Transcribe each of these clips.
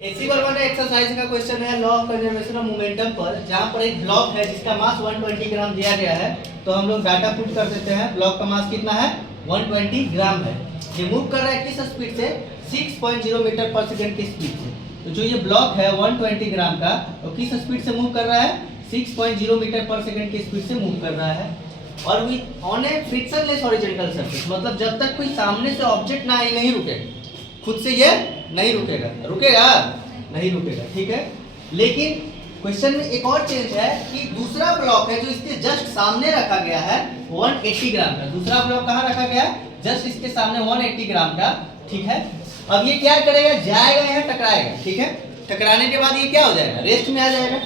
AC1 exercise का question है law of conservation of momentum पर, जहां पर एक ब्लॉक है जिसका मास 120 ग्राम दिया गया है। तो हम लोग डाटा पुट कर देते हैं। ब्लॉक का मास कितना है? 120 ग्राम है। ये मूव कर रहा है किस स्पीड से? 6.0 मीटर पर सेकंड की स्पीड से। तो जो ये ब्लॉक है 120 ग्राम का, तो किस स्पीड से मूव कर रहा है? 6.0 मीटर पर सेकंड की स्पीड से मूव कर रहा है। और with on A frictionless horizontal surface, मतलब जब तक कोई सामने से ऑब्जेक्ट ना आए नहीं रुकेगा, खुद से ये नहीं रुकेगा। रुकेगा? नहीं रुकेगा, ठीक है। लेकिन क्वेश्चन में एक और चेंज है कि दूसरा ब्लॉक है जो इसके जस्ट सामने रखा गया है 180 ग्राम का। दूसरा ब्लॉक कहाँ रखा गया? जस्ट इसके सामने 180 ग्राम का, ठीक है। अब ये क्या करेगा? जाएगा यहाँ, टकराएगा, ठीक है। टकराने के बाद ये क्या हो जाएगा? रेस्ट में आ जाएगा।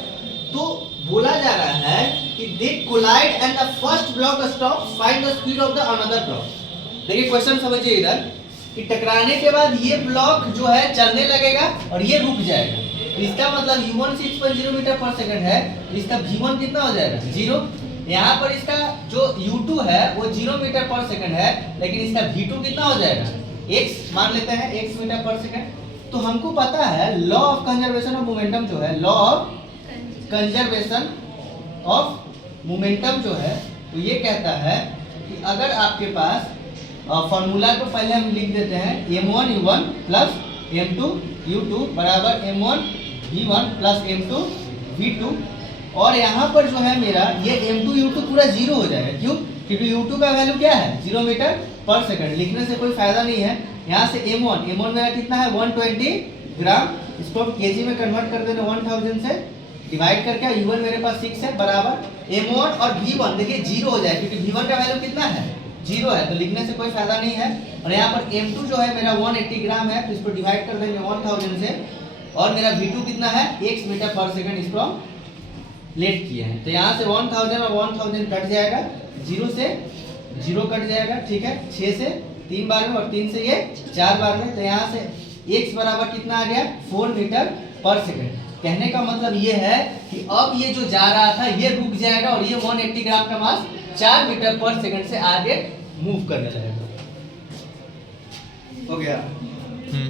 तो बोला जा रहा है कि they collide and the first block stop, find the speed of the another block. देखिए क्वेश्चन समझिए इधर कि टकराने के बाद ये ब्लॉक जो है चलने लगेगा और ये रुक जाएगा। तो इसका मतलब u1 6.0 मीटर पर सेकंड है, तो इसका v1 कितना हो जाएगा? 0। यहाँ पर इसका जो u2 है वो 0 मीटर पर सेकंड है, लेकिन इसका v2 कितना हो जाएगा? x मान लेते हैं, x मीटर पर सेकंड। तो हमको पता है law of conservation of momentum जो है, law of conservation of momentum जो है, तो ये कहता है कि अगर आपके पास फॉर्मूला को पहले हम लिख देते हैं, m1 u1 plus m2 u2 बराबर m1 v1 plus m2 v2। और यहाँ पर जो है मेरा ये m2 u2 पूरा 0 हो जाएगा। क्यों? क्योंकि u2 का वैल्यू क्या है? 0 मीटर पर सेकंड। लिखने से कोई फायदा नहीं है। यहाँ से m1 मेरा कितना है? 120 ग्राम। इसको हम केजी में कन्वर्ट कर देना 1000 से डिवाइड करके। u1 मेरे पास 6 है बराबर m1 और v1 देखिए 0 हो जाए, क्योंकि v1 का वैल्यू कितना है? 0 है, तो लिखने से कोई फायदा नहीं है। और यहाँ पर m2 जो है मेरा 180 ग्राम है, तो इसको डिवाइड कर देंगे 1000 से। और मेरा v2 कितना है? x मीटर पर सेकंड, इसको हम लेट किए हैं। तो यहाँ से 1000 और 1000 कट जाएगा, 0 से 0 कट जाएगा, ठीक है। 6 से 3 बार में और 3 से ये 4 बार में। तो यहाँ से x बराबर कितना आ गया? 4 मीटर पर सेकंड। कहने का मतलब ये है कि अब ये जो जा रहा था ये रुक जाएगा और ये 180 ग्राम का मास 4 मीटर पर सेकंड से आगे मूव करने लगेगा। हो गया।